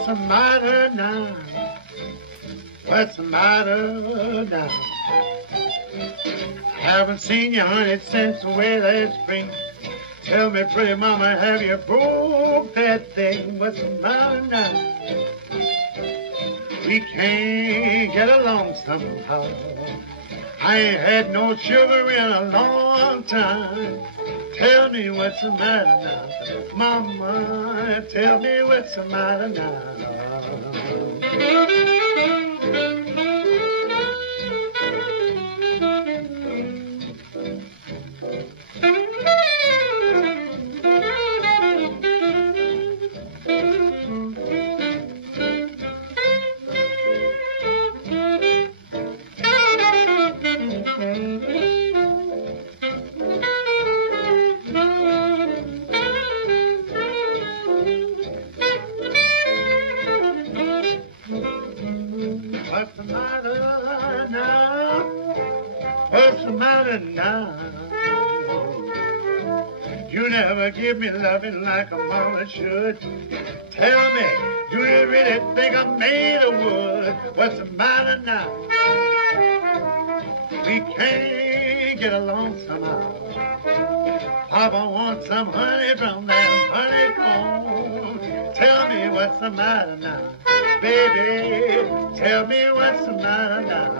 What's the matter now? What's the matter now? Haven't seen you, honey, since the way last spring. Tell me, pretty mama, have you broke that thing? What's the matter now? We can't get along somehow. I ain't had no sugar in a long time. Tell me what's the matter now, mama, tell me what's the matter now. What's the matter now? What's the matter now? You never give me loving like a mama should. Tell me, do you really think I'm made of wood? What's the matter now? We can't get along somehow. Papa wants some honey from that honeycomb. Tell me what's the matter now, baby. Tell me what's the matter now.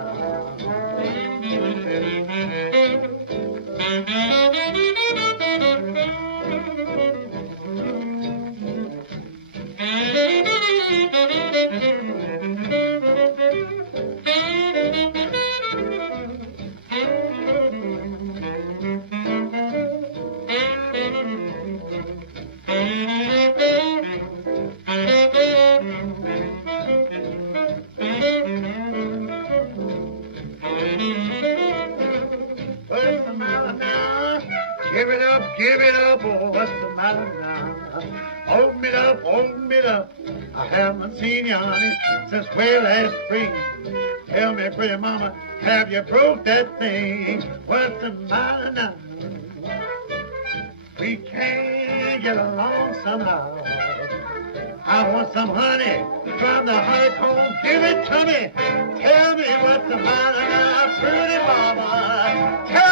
Give it up, oh, what's the matter now? Open it up, I haven't seen you, honey, since way last spring. Tell me, pretty mama, have you broke that thing? What's the matter now? We can't get along somehow. I want some honey from the honeycomb, give it to me. Tell me what's the matter now, pretty mama. Tell